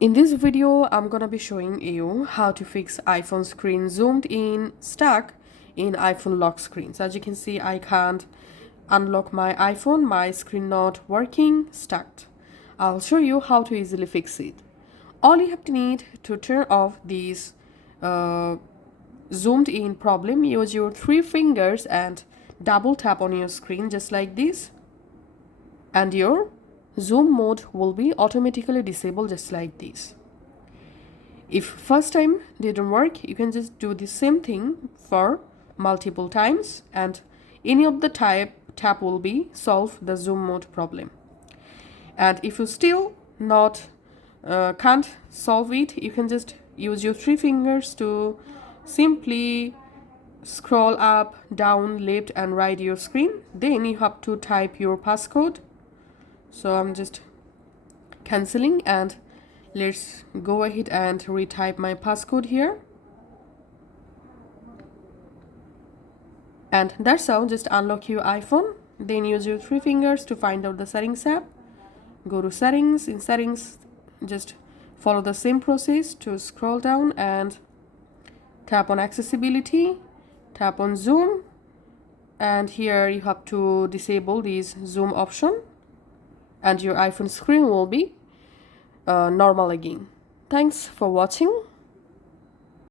In this video, I'm gonna be showing you how to fix iPhone screen zoomed in stuck in iPhone lock screens. As you can see, I can't unlock my iPhone, my screen not working, stuck. I'll show you how to easily fix it. All you have to need to turn off this zoomed in problem, use your 3 fingers and double tap on your screen just like this, and your zoom mode will be automatically disabled just like this. If first time didn't work, you can just do the same thing for multiple times, and any of the tap will be solve the zoom mode problem. And if you still not can't solve it, you can just use your 3 fingers to simply scroll up, down, left and right your screen. Then you have to type your passcode. So I'm just canceling, and let's go ahead and retype my passcode here. And that's how just unlock your iPhone. Then use your 3 fingers to find out the settings app. Go to settings. In settings, just follow the same process to scroll down and tap on accessibility, tap on zoom, and here you have to disable this zoom option, and your iPhone screen will be normal again. Thanks for watching.